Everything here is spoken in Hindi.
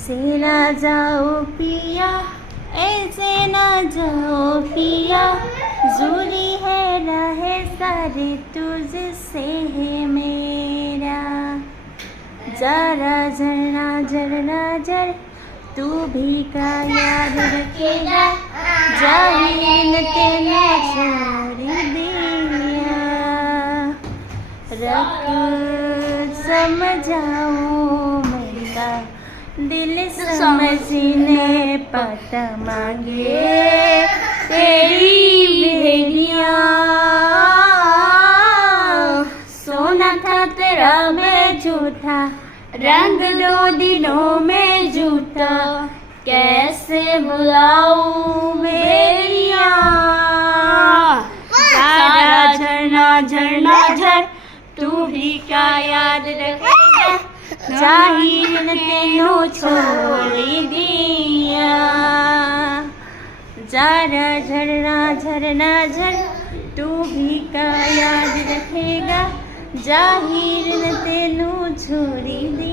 ऐसे ना जाओ पिया, ऐसे ना जाओ पिया, ज़रूरी है रहे सारे तुझसे है मेरा। जरा झरना झरना झर, तू भी का याद रखेगा, जाहिल तेने छोड़ दिया। रख समझाओ मेरा दिल, समझने पता मांगे तेरी भेड़िया। सोना था तेरा मैं झूठा, रंग 2 दिनों में झूठा, कैसे बुलाऊं मेरिया। सारा झरना झरना झर, तू भी क्या याद रखेगा, जाहिल तेनो छोड़ दिया। जरा झरना झरना झर, तू भी क्या याद रखेगा, जाहिल तेनो छोड़ दिया।